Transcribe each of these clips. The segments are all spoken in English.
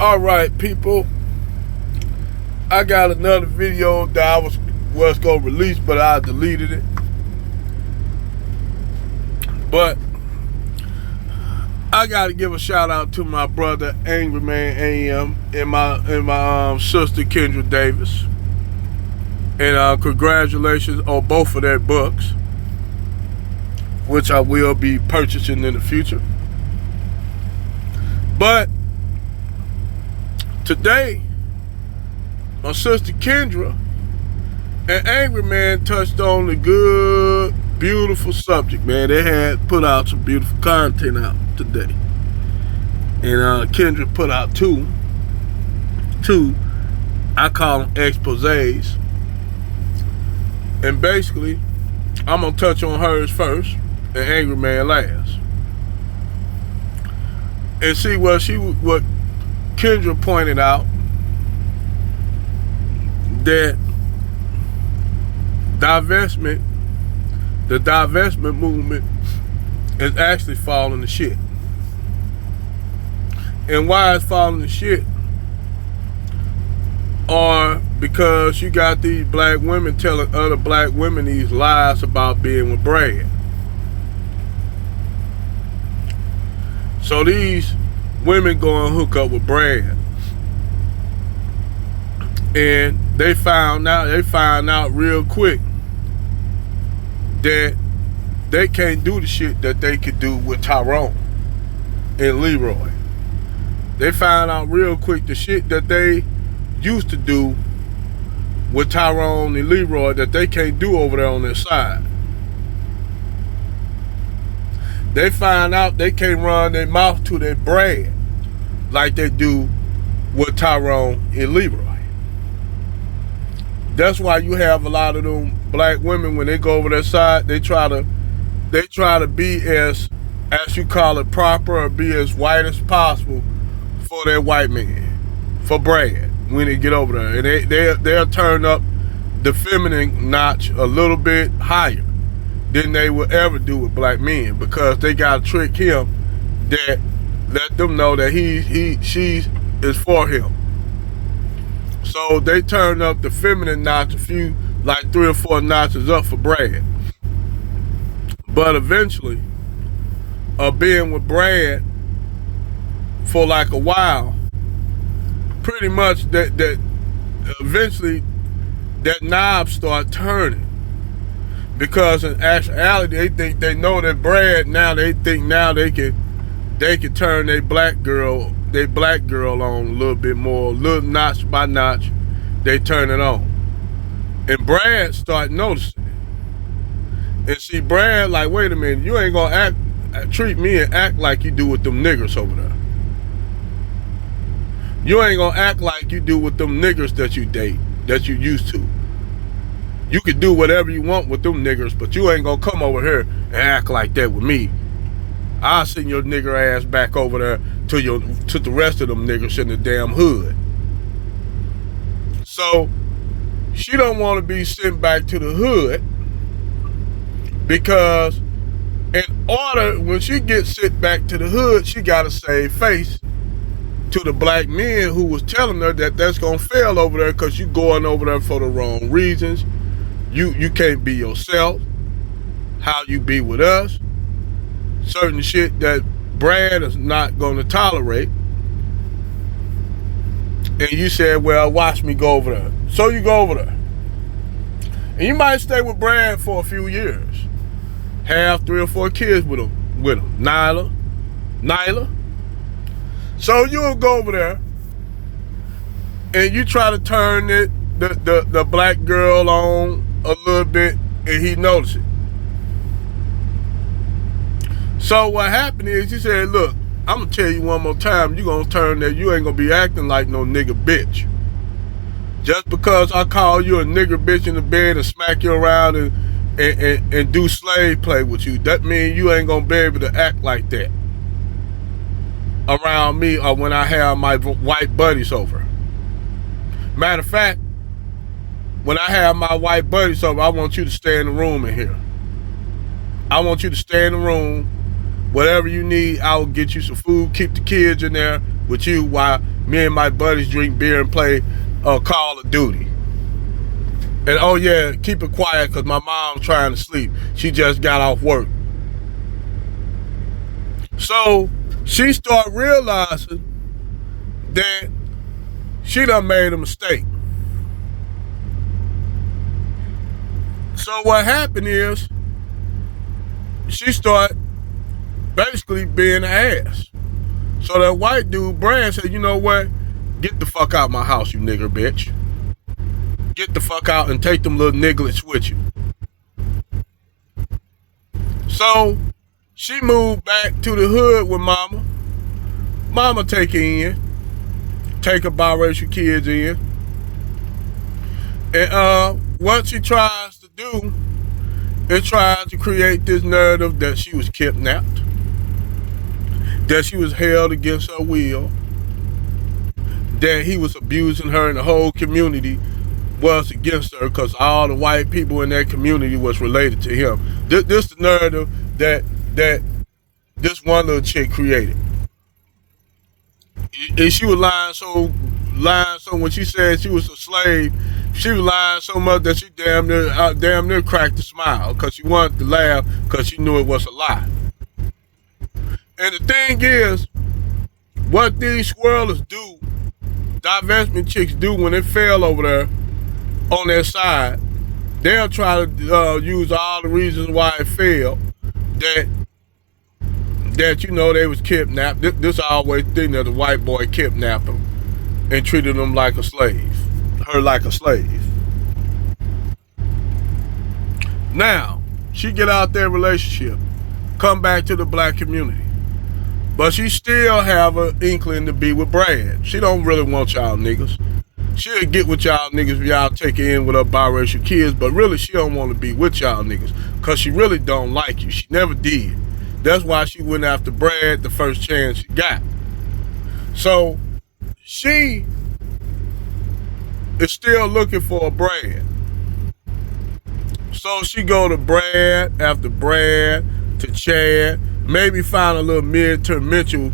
All right, people. I got another video that I was gonna release, but I deleted it. But I gotta give a shout out to my brother Angry Man AM and my sister Kendra Davis, and congratulations on both of their books, which I will be purchasing in the future. But today, my sister Kendra and Angry Man touched on the good, beautiful subject, man. They had put out some beautiful content out today. And Kendra put out two, I call them exposés. And basically, I'm going to touch on hers first and Angry Man last. And see what Kendra pointed out, that the divestment movement is actually falling to shit. And why it's falling to shit are because you got these black women telling other black women these lies about being with Brad. So these women go and hook up with Brad. And they find out real quick that they can't do the shit that they could do with Tyrone and Leroy. They found out real quick the shit that they used to do with Tyrone and Leroy that they can't do over there on their side. They find out they can't run their mouth to their Brad like they do with Tyrone and Leroy. That's why you have a lot of them black women, when they go over their side, they try to be as you call it, proper, or be as white as possible for their white man, for Brad, when they get over there. And they'll turn up the feminine notch a little bit higher than they would ever do with black men, because they gotta trick him, that let them know that she is for him. So they turn up the feminine notch like 3 or 4 notches up for Brad. But eventually, being with Brad for like a while, pretty much that eventually that knob start turning. Because in actuality, they think they know that Brad now, they think now they can turn their black girl on a little bit more, little notch by notch, they turn it on. And Brad start noticing it. And see, Brad like, wait a minute, you ain't gonna treat me and act like you do with them niggers over there. You ain't gonna act like you do with them niggers that you date, that you used to. You can do whatever you want with them niggers, but you ain't gonna come over here and act like that with me. I'll send your nigger ass back over there to the rest of them niggers in the damn hood. So she don't want to be sent back to the hood, because in order, when she gets sent back to the hood, she gotta save face to the black men who was telling her that that's gonna fail over there because you going over there for the wrong reasons. You can't be yourself, how you be with us, certain shit that Brad is not gonna tolerate. And you said, well, watch me go over there. So you go over there. And you might stay with Brad for a few years. Have 3 or 4 kids with him. Nyla. So you'll go over there and you try to turn the black girl on a little bit, and he noticed it. So what happened is, he said, look, I'm gonna tell you one more time, you gonna turn that, you ain't gonna be acting like no nigga bitch. Just because I call you a nigger bitch in the bed and smack you around and do slave play with you, that means you ain't gonna be able to act like that around me or when I have my white buddies over. Matter of fact, when I have my white buddies over, I want you to stay in the room in here. I want you to stay in the room. Whatever you need, I will get you some food, keep the kids in there with you while Me and my buddies drink beer and play Call of Duty. And oh yeah, keep it quiet because my mom's trying to sleep. She just got off work. So she started realizing that she done made a mistake. So what happened is she started basically being an ass. So that white dude, Brad, said, you know what? Get the fuck out my house, you nigger bitch. Get the fuck out and take them little nigglets with you. So she moved back to the hood with mama. Mama take her in. Take her biracial kids in. And what she tries to do is tries to create this narrative that she was kidnapped, that she was held against her will, that he was abusing her and the whole community was against her because all the white people in that community was related to him. This the narrative that this one little chick created. And she was lying so when she said she was a slave, she was lying so much that she damn near cracked a smile because she wanted to laugh because she knew it was a lie. And the thing is, what these swirlers do, divestment chicks do when they fail over there on their side, they'll try to use all the reasons why it failed, that you know they was kidnapped. This always think that the white boy kidnapped them and treated them like a slave, her like a slave. Now, she get out their relationship, come back to the black community. But she still have an inkling to be with Brad. She don't really want y'all niggas. She'll get with y'all niggas if y'all take her in with her biracial kids, but really she don't want to be with y'all niggas because she really don't like you. She never did. That's why she went after Brad the first chance she got. So she is still looking for a Brad. So she go to Brad after Brad to Chad, maybe find a little midterm Mitchell,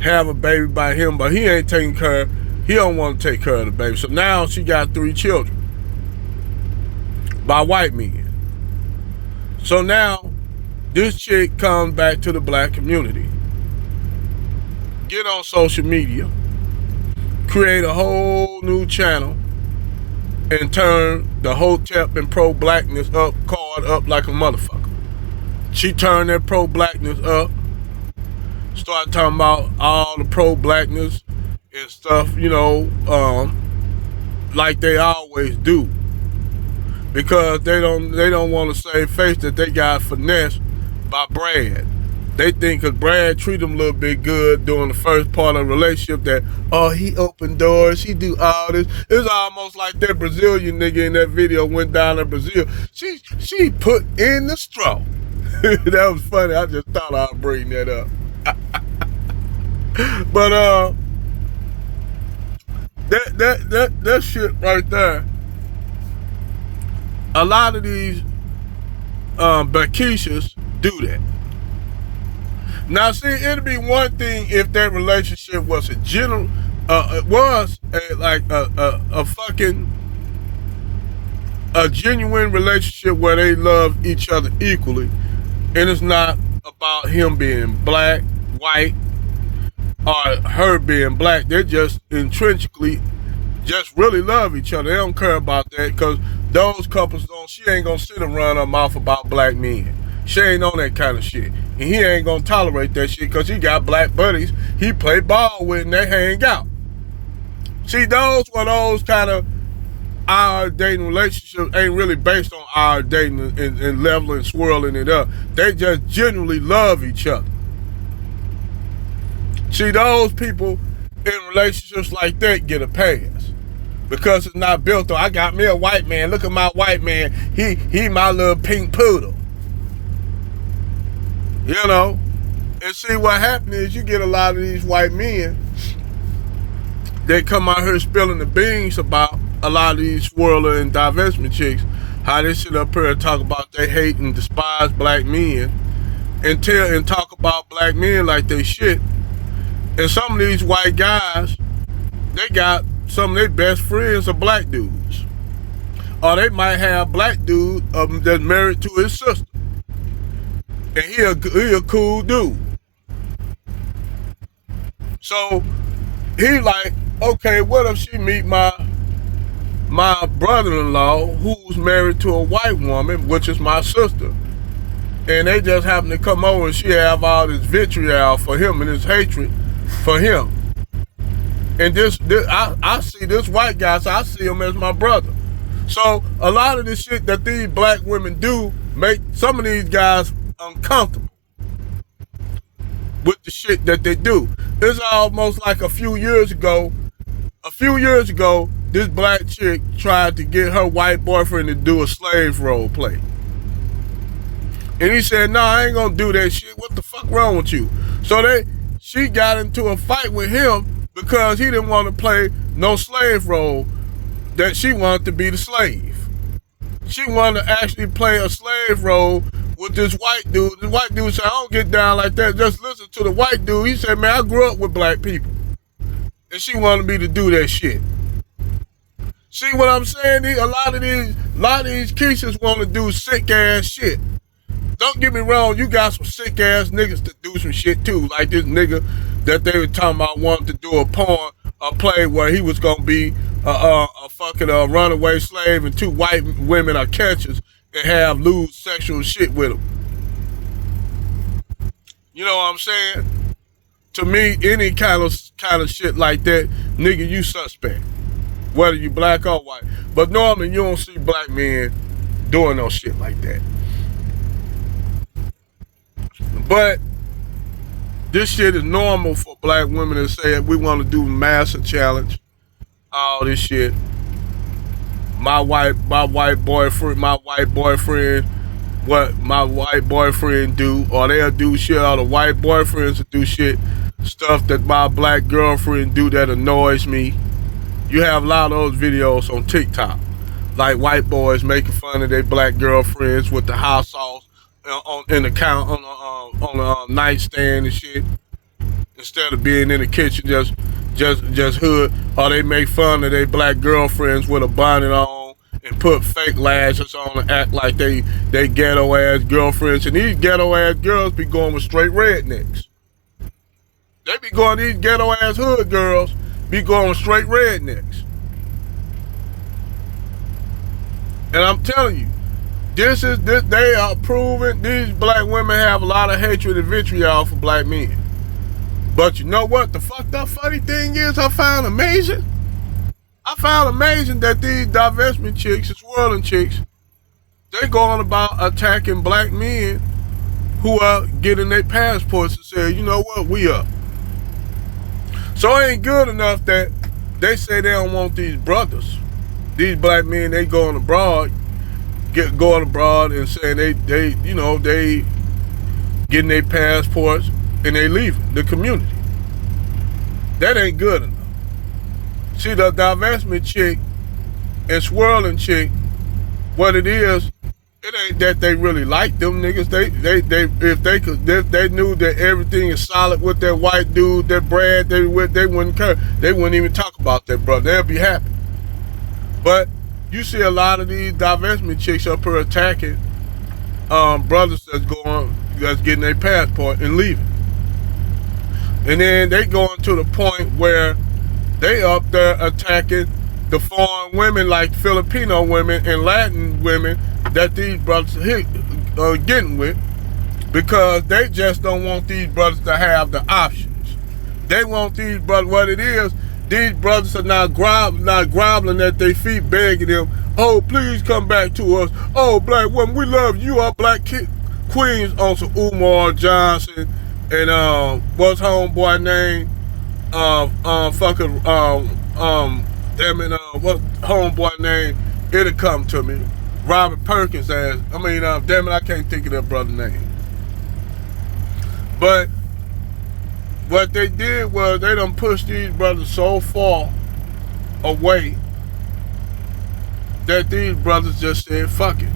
have a baby by him, but he ain't taking care. He don't want to take care of the baby. So now she got 3 children by white men. So now this chick comes back to the black community, get on social media, create a whole new channel, and turn the Hotep and pro-blackness card up like a motherfucker. She turned that pro-blackness up, started talking about all the pro-blackness and stuff, you know, like they always do. Because they don't want to save face that they got finessed by Brad. They think because Brad treated them a little bit good during the first part of the relationship that, oh, he opened doors, he do all this. It's almost like that Brazilian nigga in that video went down to Brazil. She put in the straw. That was funny. I just thought I'd bring that up. But that shit right there, a lot of these Bakishas do that. Now, see, it'd be one thing if that relationship was a general, a genuine relationship where they love each other equally, and it's not about him being black, white, or her being black. They just intrinsically just really love each other. They don't care about that because those couples don't. She ain't gonna sit and run her mouth about black men. She ain't on that kind of shit. And he ain't gonna tolerate that shit because he got black buddies he play ball with and they hang out. See, those kind of our dating relationships ain't really based on our dating and leveling, swirling it up. They just genuinely love each other. See, those people in relationships like that get a pass because it's not built on, I got me a white man, look at my white man, he my little pink poodle. You know? And see, what happened is you get a lot of these white men that come out here spilling the beans about a lot of these swirler and divestment chicks, how they sit up here and talk about they hate and despise black men and talk about black men like they shit. And some of these white guys they got some of their best friends are black dudes. Or they might have black dude that's married to his sister. And he a cool dude. So he like, okay, what if she meet my brother-in-law who's married to a white woman, which is my sister. And they just happen to come over and she have all this vitriol for him and this hatred for him. And I see this white guy, so I see him as my brother. So a lot of the shit that these black women do make some of these guys uncomfortable with the shit that they do. It's almost like a few years ago, this black chick tried to get her white boyfriend to do a slave role play. And he said, no, I ain't gonna do that shit. What the fuck wrong with you? So she got into a fight with him because he didn't want to play no slave role, that she wanted to be the slave. She wanted to actually play a slave role with this white dude. The white dude said, I don't get down like that. Just listen to the white dude. He said, man, I grew up with black people. And she wanted me to do that shit. See what I'm saying? A lot of these Keishas want to do sick ass shit. Don't get me wrong, you got some sick ass niggas that do some shit too. Like this nigga that they were talking about wanted to do a play where he was gonna be a fucking runaway slave and two white women are catchers and have lewd sexual shit with them. You know what I'm saying? To me, any kind of shit like that, nigga, you suspect. Whether you black or white. But normally you don't see black men doing no shit like that. But this shit is normal for black women to say we want to do massive challenge, all this shit. My white boyfriend, what my white boyfriend do, or they'll do shit, or the white boyfriends will do shit, stuff that my black girlfriend do that annoys me. You have a lot of those videos on TikTok, like white boys making fun of their black girlfriends with the hot sauce on the nightstand and shit, instead of being in the kitchen just hood. Or they make fun of their black girlfriends with a bonnet on and put fake lashes on and act like they ghetto ass girlfriends. And these ghetto ass girls be going with straight rednecks. These ghetto ass hood girls be going with straight rednecks. And I'm telling you, they are proving these black women have a lot of hatred and vitriol for black men. But you know what? The fucked up funny thing is, I found amazing that these divestment chicks and swirling chicks, they go on about attacking black men who are getting their passports and say, you know what, we up. So it ain't good enough that they say they don't want these brothers. These black men, they going abroad and saying they getting their passports and they leaving the community. That ain't good enough. See, the divestment chick and swirling chick, what it is, it ain't that they really like them niggas. If they knew that everything is solid with that white dude, that Brad, they wouldn't care. They wouldn't even talk about that brother. They'll be happy. But you see a lot of these divestment chicks up here attacking brothers that's getting their passport and leaving. And then they going to the point where they up there attacking the foreign women, like Filipino women and Latin women that these brothers are getting with, because they just don't want these brothers to have the options. They want these brothers, what it is, these brothers are not groveling at their feet, begging them, oh, please come back to us. Oh, black women, we love you. Our black queens on some Umar Johnson and what's homeboy name? What homeboy name? It'll come to me. Robert Perkins ass. Damn it, I can't think of that brother's name. But what they did was they done pushed these brothers so far away that these brothers just said, fuck it.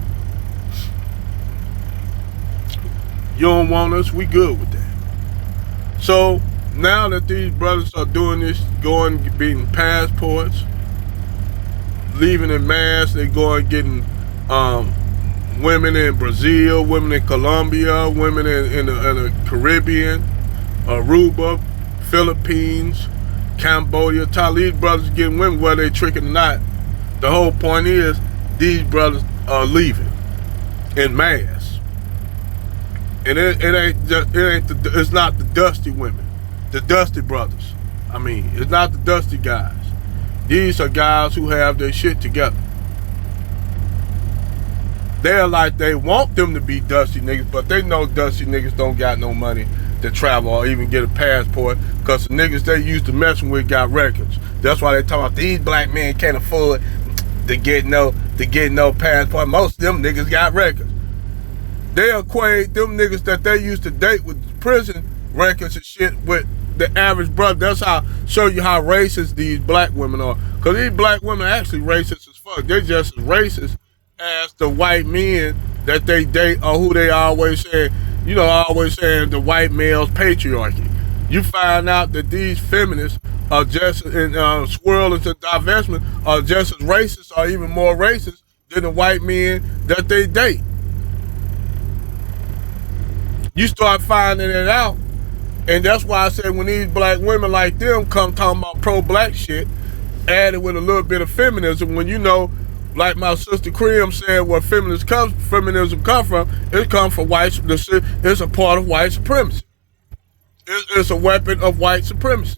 You don't want us, we good with that. So now that these brothers are doing this, going getting passports, leaving in mass, they going getting um, women in Brazil, women in Colombia, women in the Caribbean, Aruba, Philippines, Cambodia. These brothers getting women, whether they tricking or not. The whole point is these brothers are leaving in mass, and it ain't just, it's not the dusty women, the dusty brothers. I mean, it's not the dusty guys. These are guys who have their shit together. They're like, they want them to be dusty niggas, but they know dusty niggas don't got no money to travel or even get a passport, because the niggas they used to messing with got records. That's why they talk about these black men can't afford to get no passport. Most of them niggas got records. They equate them niggas that they used to date with prison records and shit with the average brother. That's how show you how racist these black women are. Cause these black women are actually racist as fuck. They're just as racist as the white men that they date, or who they always say, always saying the white male's patriarchy. You find out that these feminists are just, and swirlers and divestment are just as racist or even more racist than the white men that they date. You start finding it out. And that's why I say when these black women like them come talking about pro-black shit, added with a little bit of feminism, when like my sister Cream said, where feminism come from, it comes from white, it's a part of white supremacy. It's a weapon of white supremacy.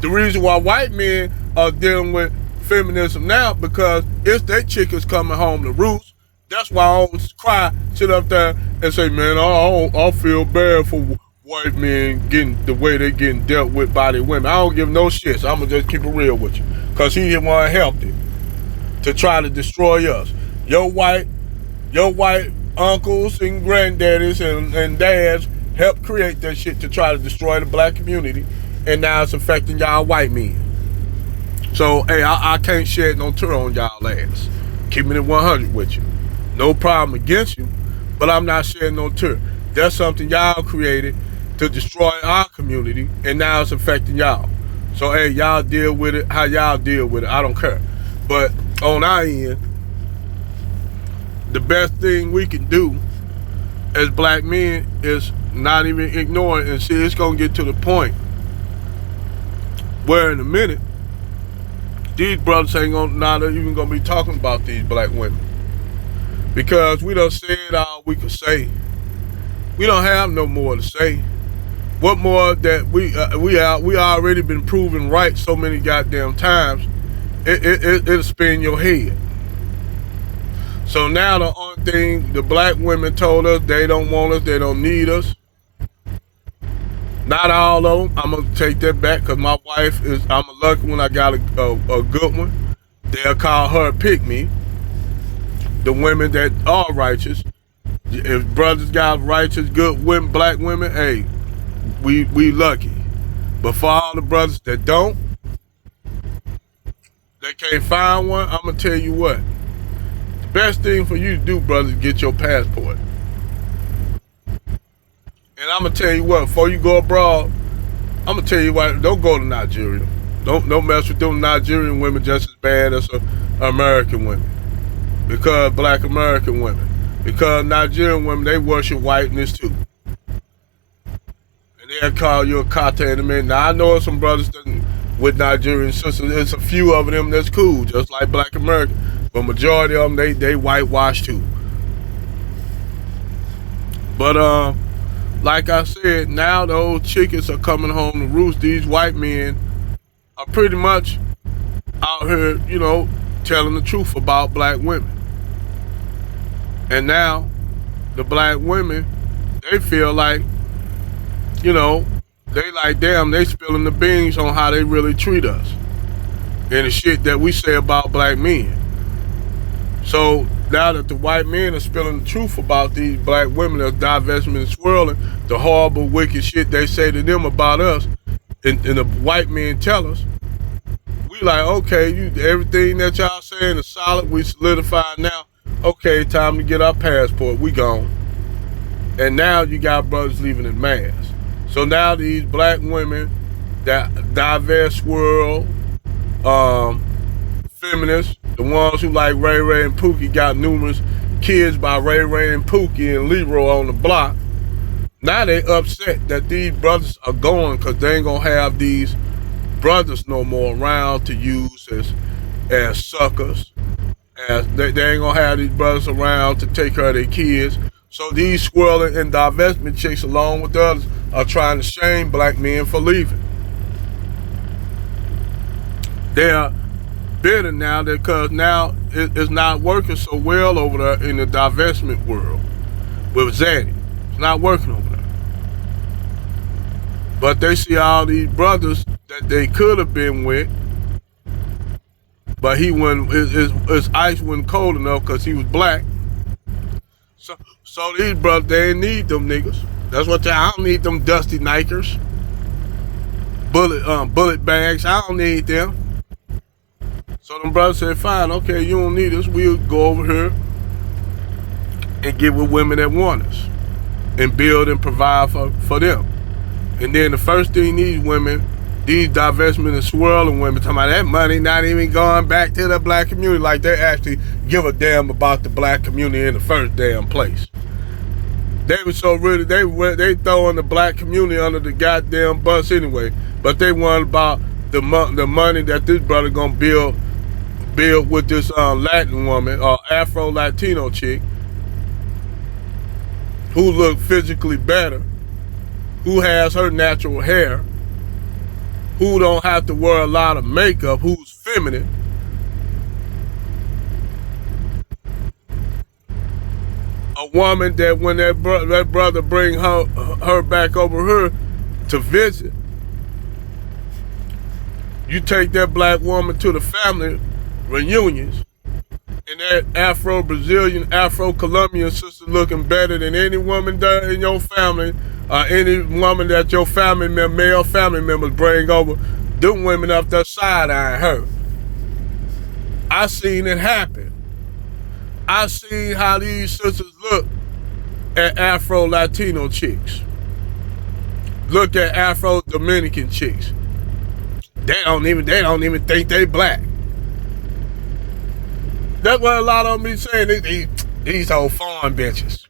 The reason why white men are dealing with feminism now, because it's their chickens coming home to roost. That's why I always sit up there and say, man, I feel bad for white men getting the way they getting dealt with by their women. I don't give no shit, so I'm gonna just keep it real with you. Cause he didn't want to help it to try to destroy us. Your white uncles and granddaddies and dads helped create that shit to try to destroy the black community, and now it's affecting y'all white men. So, hey, I can't shed no tear on y'all ass. Keeping it 100 with you. No problem against you, but I'm not shedding no tear. That's something y'all created to destroy our community, and now it's affecting y'all. So, hey, y'all deal with it how y'all deal with it. I don't care. But on our end, the best thing we can do as black men is not even ignore it and see it's gonna get to the point where in a minute, these brothers ain't not even gonna be talking about these black women. Because we done said all we could say. We don't have no more to say. What more that we already been proven right so many goddamn times, it'll spin your head. So now the only thing the black women told us, they don't want us, they don't need us. Not all of them. I'm gonna take that back, because my wife I'm a lucky one. I got a good one. They'll call her a pick-me. The women that are righteous, if brothers got righteous, good women, black women, hey, we lucky. But for all the brothers that don't, they can't find one, I'm gonna tell you what. The best thing for you to do, brothers, is get your passport. And I'm gonna tell you what, before you go abroad, I'm gonna tell you what, don't go to Nigeria. Don't mess with them Nigerian women just as bad as American women. Because black American women. Because Nigerian women, they worship whiteness too. And they'll call you a kata in a minute. Now I know some brothers with Nigerian sisters, there's a few of them that's cool, just like black American. But majority of them, they whitewash too. But like I said, now the old chickens are coming home to roost. These white men are pretty much out here, telling the truth about black women. And now the black women, they feel like, they like, damn, they spilling the beans on how they really treat us and the shit that we say about black men. So now that the white men are spilling the truth about these black women, the divestment and swirling, the horrible, wicked shit they say to them about us, and the white men tell us, we like, okay, everything that y'all saying is solid, we solidified now. Okay, time to get our passport, we gone. And now you got brothers leaving in mass. So now these black women that divest, swirl, feminists, the ones who like Ray Ray and Pookie, got numerous kids by Ray Ray and Pookie and Leroy on the block. Now they upset that these brothers are going because they ain't gonna have these brothers no more around to use as suckers. As they ain't gonna have these brothers around to take care of their kids. So these swirling and divestment chicks, along with others, are trying to shame black men for leaving. They are bitter now because now it's not working so well over there in the divestment world with Zaddy. It's not working over there. But they see all these brothers that they could have been with, but his ice wasn't cold enough because he was black. So these brothers, they ain't need them niggas. That's what I don't need them dusty Nikers, bullet bags. I don't need them. So them brothers said, fine, okay, you don't need us. We'll go over here and get with women that want us and build and provide for them. And then the first thing these women, these divestment and swirling women, talking about that money not even going back to the black community, like they actually give a damn about the black community in the first damn place. They were so really, they throwing the black community under the goddamn bus anyway, but they worried about the money that this brother gonna build with this Latin woman or Afro-Latino chick who look physically better, who has her natural hair, who don't have to wear a lot of makeup, who's feminine. A woman that when that brother bring her back over here to visit, you take that black woman to the family reunions, and that Afro-Brazilian, Afro-Colombian sister looking better than any woman there in your family, any woman that your male family members bring over, them women up there side-eyeing her. I seen it happen. I seen how these sisters look at Afro-Latino chicks. Look at Afro-Dominican chicks. They don't even think they black. That's what a lot of them be saying. These old foreign bitches.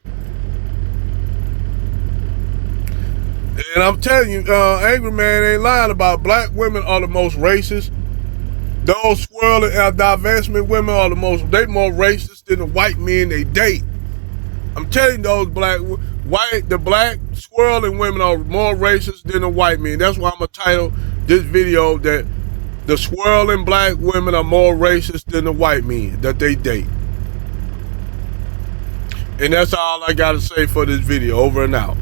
And I'm telling you, Angry Man ain't lying about black women are the most racist. Those swirling and divestment women are they more racist than the white men they date. I'm telling you, those the black swirling women are more racist than the white men. That's why I'm gonna title this video that the swirling black women are more racist than the white men that they date. And that's all I gotta say for this video. Over and out.